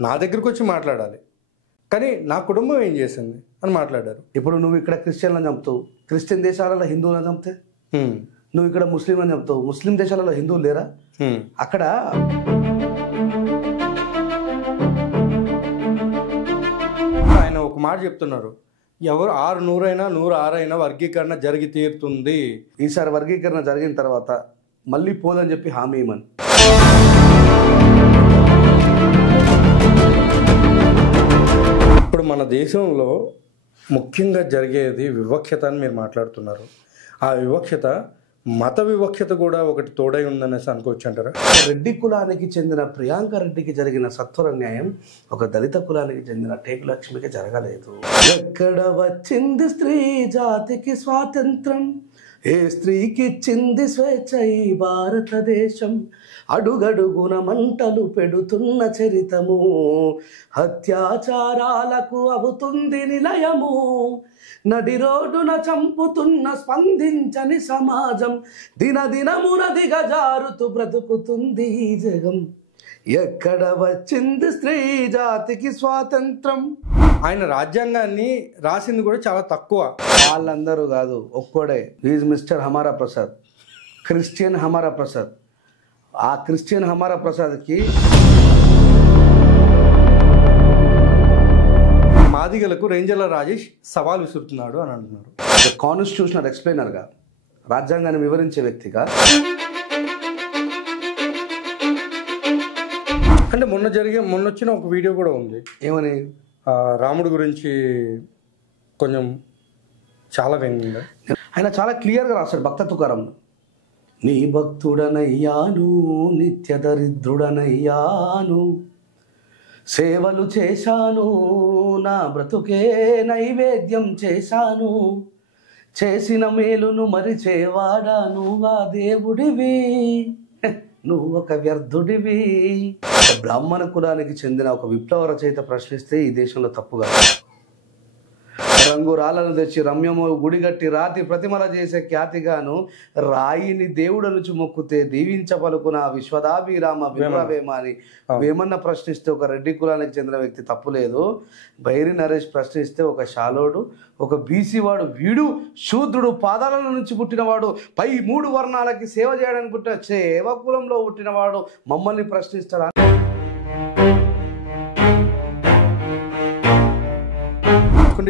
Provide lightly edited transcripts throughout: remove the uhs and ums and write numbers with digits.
నా దగ్గరికి వచ్చి మాట్లాడాలి, కానీ నా కుటుంబం ఏం చేసింది అని మాట్లాడారు. ఇప్పుడు నువ్వు ఇక్కడ క్రిస్టియన్లను చంపుతావు, క్రిస్టియన్ దేశాలలో హిందువులను చంపితే నువ్వు ఇక్కడ ముస్లింలను చంపుతావు, ముస్లిం దేశాలలో హిందువులు లేరా? అక్కడ ఆయన ఒక మాట చెప్తున్నారు, ఎవరు 600 అయినా 106 అయినా వర్గీకరణ జరిగి తీరుతుంది. ఈసారి వర్గీకరణ జరిగిన తర్వాత మళ్ళీ పోదని చెప్పి హామీ ఇవ్వమని. ఇప్పుడు మన దేశంలో ముఖ్యంగా జరిగేది వివక్షత అని మీరు మాట్లాడుతున్నారు. ఆ వివక్షత మత వివక్షత కూడా ఒకటి తోడై ఉందనేసి అనుకోవచ్చు అంటారా? రెడ్డి కులానికి చెందిన ప్రియాంక రెడ్డికి జరిగిన సత్వర న్యాయం ఒక దళిత కులానికి చెందిన టేకు లక్ష్మికి జరగలేదు. ఎక్కడ వచ్చింది స్త్రీ జాతికి స్వాతంత్రం, ఏ స్త్రీకి ఇచ్చింది స్వేచ్ఛ ఈ భారతదేశం, అడుగడుగున మంటలు పెడుతున్న చరితము, అత్యాచారాలకు అవుతుంది నిలయము, నడి రోడ్డున చంపుతున్న స్పందించని సమాజం, దినదినమున దిగజారుతూ బ్రతుకుతుంది ఈ జగం, ఎక్కడ వచ్చింది స్త్రీ జాతికి స్వాతంత్రం. ఆయన రాజ్యాంగాన్ని రాసింది కూడా చాలా తక్కువ. వాళ్ళందరూ కాదు, ఒక్కడే. Is mister Hamara Prasad, Christian హమారా ప్రసాద్. ఆ క్రిస్టియన్ హమారా ప్రసాద్కి మాదిగలకు రేంజర్ల రాజేష్ సవాల్ విసురుతున్నాడు అని అంటున్నారు. కాన్స్టిట్యూషనల్ ఎక్స్ప్లెయినర్గా, రాజ్యాంగాన్ని వివరించే వ్యక్తిగా. అంటే మొన్న వచ్చిన ఒక వీడియో కూడా ఉంది. ఏమని? రాముడి గురించి కొంచెం చాలా వ్యంగ్యంగా ఆయన చాలా క్లియర్గా రాశాడు భక్త తుకారంలో. నీ భక్తుడనయ్యాను, నిత్య దరిద్రుడనయ్యాను, సేవలు చేశాను, నా బ్రతుకే నైవేద్యం చేశాను, చేసిన మేలును మరిచేవాడా నువ్వా దేవుడివి, నువ్వు ఒక వ్యర్థుడివి. బ్రాహ్మణ కులానికి చెందిన ఒక విప్లవ రచయిత ప్రశ్నిస్తే ఈ దేశంలో తప్పుగా, రంగు రాళ్ళను తెచ్చి రమ్యము గుడిగట్టి రాతి ప్రతిమల చేసే ఖ్యాతిగాను, రాయిని దేవుడు నుంచి మొక్కుతే దీవించ పలుకున విశ్వదాభిరామ విప్లవేమ అని వేమన్న ప్రశ్నిస్తే ఒక రెడ్డి కులానికి చెందిన వ్యక్తి తప్పులేదు. బైరి నరేష్ ప్రశ్నిస్తే ఒక శాలోడు, ఒక బీసీ వాడు, వీడు శూద్రుడు, పాదాల నుంచి పుట్టినవాడు, పై 3 వర్ణాలకి సేవ చేయడానికి పుట్టిన సేవ కులంలో పుట్టినవాడు మమ్మల్ని ప్రశ్నిస్తారా?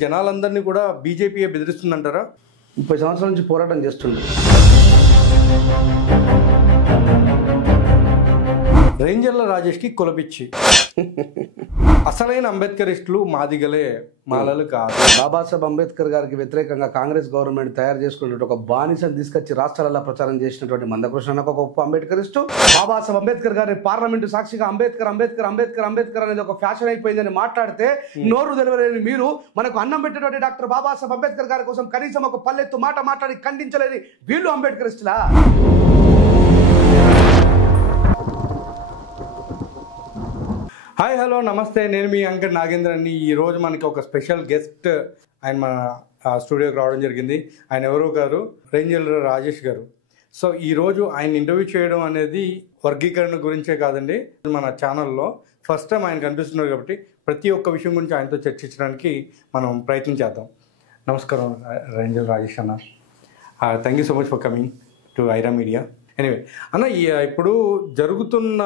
జనాలందరినీ కూడా బీజేపీ బెదిరిస్తుందంటారా? 30 సంవత్సరాల నుంచి పోరాటం చేస్తుంది. రేంజర్ల రాజేష్కి కులపిచ్చి అసలైన అంబేద్కరిస్టులు మాదిగలే, మాలలు కాదు. బాబాసాహెబ్ అంబేద్కర్ గారికి వ్యతిరేకంగా కాంగ్రెస్ గవర్నమెంట్ తయారు చేసుకున్నటువంటి ఒక బానిసను తీసుకొచ్చి రాష్ట్రాలలో ప్రచారం చేసినటువంటి మందకృష్ణ ఒక గొప్ప అంబేద్కరిస్టు. బాబాసాహెబ్ అంబేద్కర్ గారి పార్లమెంటు సాక్షిగా అంబేద్కర్ అంబేద్కర్ అంబేద్కర్ అంబేద్కర్ అనేది ఒక ఫ్యాషన్ అయిపోయిందని మాట్లాడితే నోరు తెలవలేని మీరు మనకు అన్నం పెట్టినటువంటి డాక్టర్ బాబాసాహెబ్ అంబేద్కర్ గారి కోసం కనీసం ఒక పల్లెత్తు మాట మాట్లాడి ఖండించలేని వీళ్ళు అంబేద్కరిస్టులా? హాయ్, హలో, నమస్తే. నేను మీ యాంకర్ నాగేంద్ర అండి. ఈరోజు మనకి ఒక స్పెషల్ గెస్ట్ ఆయన మన స్టూడియోకి రావడం జరిగింది. ఆయన ఎవరో గారు, రేంజర్ల రాజేష్ గారు. సో ఈరోజు ఆయన ఇంటర్వ్యూ చేయడం అనేది వర్గీకరణ గురించే కాదండి, మన ఛానల్లో ఫస్ట్ టైం ఆయన కనిపిస్తున్నారు కాబట్టి ప్రతి ఒక్క విషయం గురించి ఆయనతో చర్చించడానికి మనం ప్రయత్నం చేద్దాం. నమస్కారం రేంజర్ రాజేష్ అన్న. Thank you so much for coming to Aira media. Anyway అన్న, ఇప్పుడు జరుగుతున్న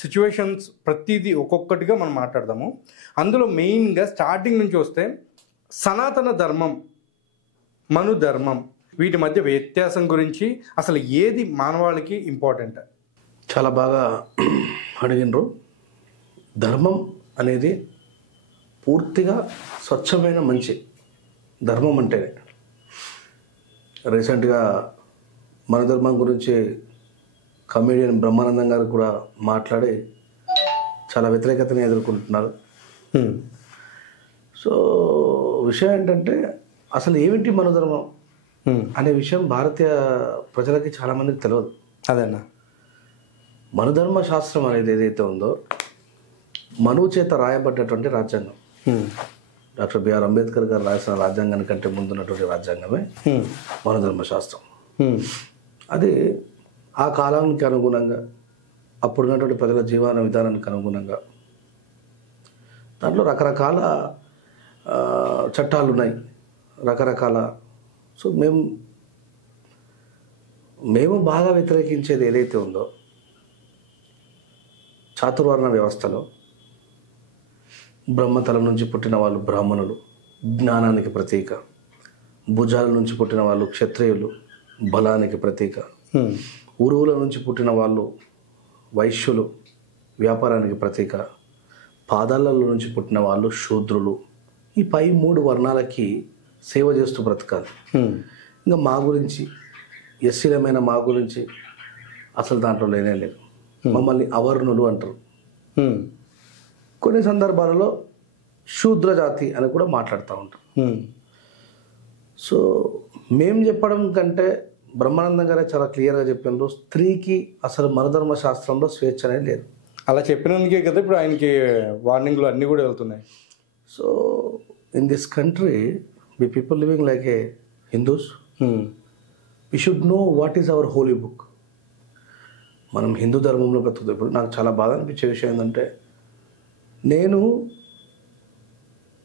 సిచ్యువేషన్స్ ప్రతిదీ ఒక్కొక్కటిగా మనం మాట్లాడదాము. అందులో మెయిన్గా స్టార్టింగ్ నుంచి వస్తే సనాతన ధర్మం, మను ధర్మం, వీటి మధ్య వ్యత్యాసం గురించి అసలు ఏది మానవాళికి ఇంపార్టెంట్? చాలా బాగా అడిగినరు. ధర్మం అనేది పూర్తిగా స్వచ్ఛమైన మంచి ధర్మం అంటేనే. రీసెంట్గా మన ధర్మం గురించి కమెడియన్ బ్రహ్మానందం గారు కూడా మాట్లాడి చాలా వ్యతిరేకతని ఎదుర్కొంటున్నారు. సో విషయం ఏంటంటే అసలు ఏమిటి మన ధర్మం అనే విషయం భారతీయ ప్రజలకి చాలామందికి తెలియదు. అదేనా, మనుధర్మ శాస్త్రం అనేది ఏదైతే ఉందో మనువు చేత రాయబడ్డటువంటి రాజ్యాంగం. డాక్టర్ బిఆర్ అంబేద్కర్ గారు రాసిన రాజ్యాంగాన్ని కంటే ముందున్నటువంటి రాజ్యాంగమే మనుధర్మ శాస్త్రం. అది ఆ కాలానికి అనుగుణంగా, అప్పుడున్నటువంటి ప్రజల జీవన విధానానికి అనుగుణంగా దాంట్లో రకరకాల చట్టాలు ఉన్నాయి, రకరకాల. సో మేము బాగా వ్యతిరేకించేది ఏదైతే ఉందో, చాతుర్వర్ణ వ్యవస్థలో బ్రహ్మతలం నుంచి పుట్టిన వాళ్ళు బ్రాహ్మణులు, జ్ఞానానికి ప్రతీక. భుజాల నుంచి పుట్టిన వాళ్ళు క్షత్రియులు, బలానికి ప్రతీక. ఉరువుల నుంచి పుట్టిన వాళ్ళు వైశ్యులు, వ్యాపారానికి ప్రతీక. పాదాలలో నుంచి పుట్టిన వాళ్ళు శూద్రులు. ఈ పై 3 వర్ణాలకి సేవ చేస్తూ బ్రతకాలి. ఇంకా మా గురించి, ఎస్సీలమైన మా గురించి అసలు దాంట్లో లేనే లేదు. మమ్మల్ని అవర్ణులు అంటారు. కొన్ని సందర్భాలలో శూద్ర జాతి అని కూడా మాట్లాడుతూ ఉంటాం. సో మేము చెప్పడం కంటే బ్రహ్మానందం గారే చాలా క్లియర్గా చెప్పినారు, స్త్రీకి అసలు మనధర్మ శాస్త్రంలో స్వేచ్ఛ అనేది లేదు. అలా చెప్పినందుకే కదా ఇప్పుడు ఆయనకి వార్నింగ్లు అన్నీ కూడా వెళ్తున్నాయి. So in this country we people living like a Hindus, we should know what is our holy book. మనం హిందూ ధర్మంలో బ్రతుకుతాం. ఇప్పుడు నాకు చాలా బాధ అనిపించే విషయం ఏంటంటే, నేను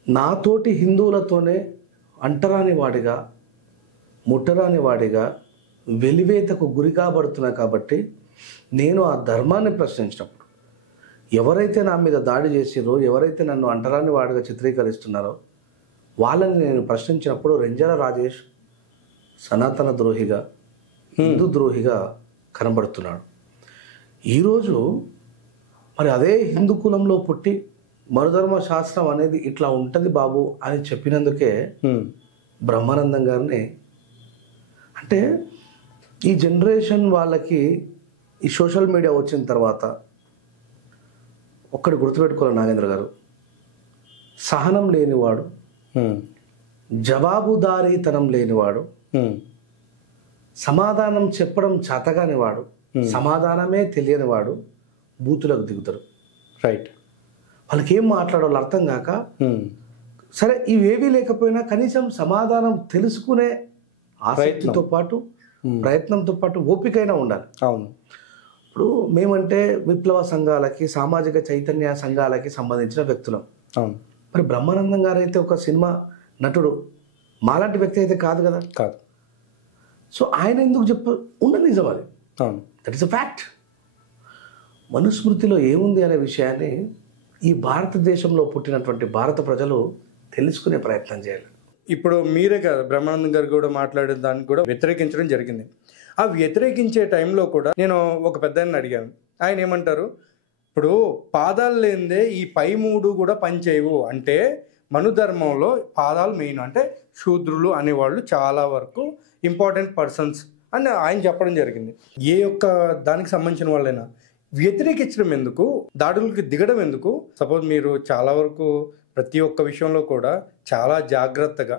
నాతోటి హిందువులతోనే అంటరాని వాడిగా, ముట్టరాని వాడిగా వెలివేతకు గురి కాబడుతున్నా. కాబట్టి నేను ఆ ధర్మాన్ని ప్రశ్నించినప్పుడు, ఎవరైతే నా మీద దాడి చేసిరో, ఎవరైతే నన్ను అంటరాని వాడిగా చిత్రీకరిస్తున్నారో వాళ్ళని నేను ప్రశ్నించినప్పుడు రెంజల రాజేష్ సనాతన ద్రోహిగా, హిందూ ద్రోహిగా కనబడుతున్నాడు. ఈరోజు మరి అదే హిందూ కులంలో పుట్టి మరుధర్మ శాస్త్రం అనేది ఇట్లా ఉంటుంది బాబు అని చెప్పినందుకే బ్రహ్మానందం గారిని, అంటే ఈ జనరేషన్ వాళ్ళకి ఈ సోషల్ మీడియా వచ్చిన తర్వాత ఒక్కటి గుర్తుపెట్టుకోవాలి నాగేంద్ర గారు, సహనం లేనివాడు, జవాబుదారీతనం లేనివాడు, సమాధానం చెప్పడం చేతగానివాడు, సమాధానమే తెలియనివాడు బూతులకు దిగుతారు. రైట్. వాళ్ళకి ఏం మాట్లాడాలో అర్థం కాక, సరే ఇవేవీ లేకపోయినా కనీసం సమాధానం తెలుసుకునే ఆసక్తితో పాటు, ప్రయత్నంతో పాటు ఓపికైనా ఉండాలి. అవును. ఇప్పుడు మేమంటే విప్లవ సంఘాలకి, సామాజిక చైతన్య సంఘాలకి సంబంధించిన వ్యక్తులం. అవును. మరి బ్రహ్మానందం గారు అయితే ఒక సినిమా నటుడు, మాలాంటి వ్యక్తి అయితే కాదు కదా. కాదు. సో ఆయన ఎందుకు ఉండదు, నిజం అది. అవును. That is a fact. మనుస్మృతిలో ఏముంది అనే విషయాన్ని ఈ భారతదేశంలో పుట్టినటువంటి భారత ప్రజలు తెలుసుకునే ప్రయత్నం చేయాలి. ఇప్పుడు మీరే కాదు, బ్రహ్మానందం గారు కూడా మాట్లాడే దానికి కూడా వ్యతిరేకించడం జరిగింది. ఆ వ్యతిరేకించే టైంలో కూడా నేను ఒక పెద్ద ఆయన అడిగాను. ఆయన ఏమంటారు, ఇప్పుడు పాదాలు లేనిదే ఈ పై 3 కూడా పనిచేయవు. అంటే మనుధర్మంలో పాదాలు మెయిన్, అంటే శూద్రులు అనేవాళ్ళు చాలా వరకు ఇంపార్టెంట్ పర్సన్స్ అని ఆయన చెప్పడం జరిగింది. ఏ ఒక్క దానికి సంబంధించిన వాళ్ళైనా వ్యతిరేకించడం ఎందుకు, దాడులకి దిగడం ఎందుకు? సపోజ్ మీరు చాలా వరకు ప్రతి ఒక్క విషయంలో కూడా చాలా జాగ్రత్తగా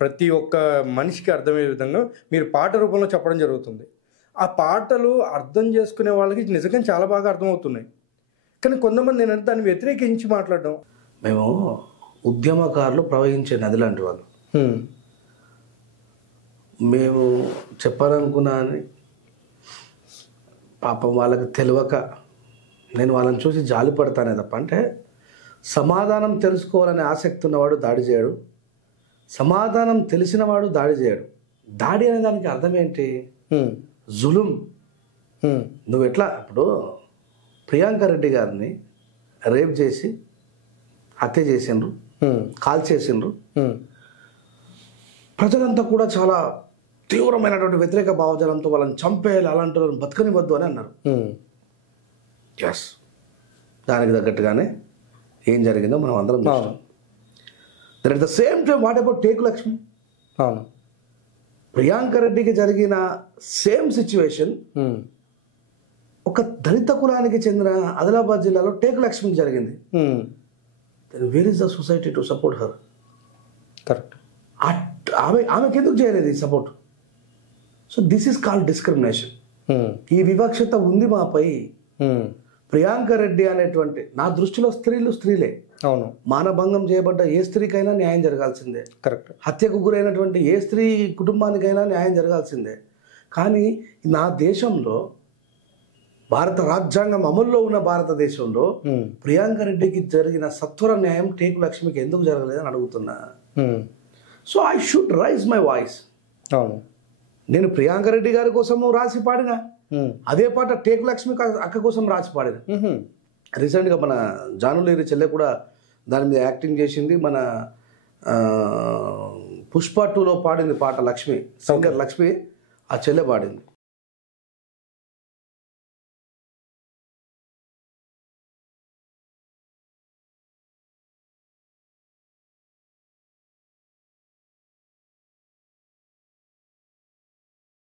ప్రతి ఒక్క మనిషికి అర్థమయ్యే విధంగా మీరు పాట రూపంలో చెప్పడం జరుగుతుంది. ఆ పాటలు అర్థం చేసుకునే వాళ్ళకి నిజంగా చాలా బాగా అర్థమవుతున్నాయి. కానీ కొంతమంది ఏంటంటే దాన్ని వ్యతిరేకించి మాట్లాడడం. మేము ఉద్యమకారులు ప్రవహించే నది లాంటి వాళ్ళు. మేము చెప్పాలనుకున్నా అని పాపం వాళ్ళకి తెలియక నేను వాళ్ళని చూసి జాలి పడతానే తప్ప, అంటే సమాధానం తెలుసుకోవాలనే ఆసక్తి ఉన్నవాడు దాడి చేయడు, సమాధానం తెలిసినవాడు దాడి చేయడు. దాడి అనే దానికి అర్థం ఏంటి? జులుం. నువ్వు ఎట్లా, ఇప్పుడు ప్రియాంక రెడ్డి గారిని రేప్ చేసి హత్య చేసిండ్రు, కాల్ చేసిండ్రు. ప్రజలంతా కూడా చాలా తీవ్రమైనటువంటి వ్యతిరేక భావజాలంతో వాళ్ళని చంపేయాలి, అలాంటి వాళ్ళని బతకనివద్దు అని అన్నారు. ఎస్, దానికి తగ్గట్టుగానే ఏం జరిగిందో మనం అందరం చూస్తాం. That the same time what about Teku Lakshmi? Priyanka రెడ్డికి జరిగిన సేమ్ సిచ్యువేషన్ ఒక దళిత కులానికి చెందిన ఆదిలాబాద్ జిల్లాలో టేకు లక్ష్మికి జరిగింది. Where is the society to support her? Correct. ఆమెకి ఎందుకు చేయలేదు ఈ support? So this is called discrimination. ఈ వివక్షత ఉంది మాపై. ప్రియాంక రెడ్డి అనేటువంటి, నా దృష్టిలో స్త్రీలే. అవును. మానభంగం చేయబడ్డ ఏ స్త్రీకైనా న్యాయం జరగాల్సిందే. కరెక్ట్. హత్యకు గురైనటువంటి ఏ స్త్రీ కుటుంబానికైనా న్యాయం జరగాల్సిందే. కానీ నా దేశంలో భారత రాజ్యాంగం అమల్లో ఉన్న భారతదేశంలో ప్రియాంక రెడ్డికి జరిగిన సత్వర న్యాయం టేకు లక్ష్మికి ఎందుకు జరగలేదని అడుగుతున్నా. So I should rise my voice. అవును, నేను ప్రియాంక రెడ్డి గారి కోసం రాసి పాడినా, అదే పాట టేకు లక్ష్మి అక్క కోసం రాసి పాడిన. రీసెంట్గా మన జానులేరి చెల్లె కూడా దాని మీద యాక్టింగ్ చేసింది. మన పుష్ప 2లో పాడింది పాట లక్ష్మి, సింగర్ లక్ష్మి, ఆ చెల్లె పాడింది.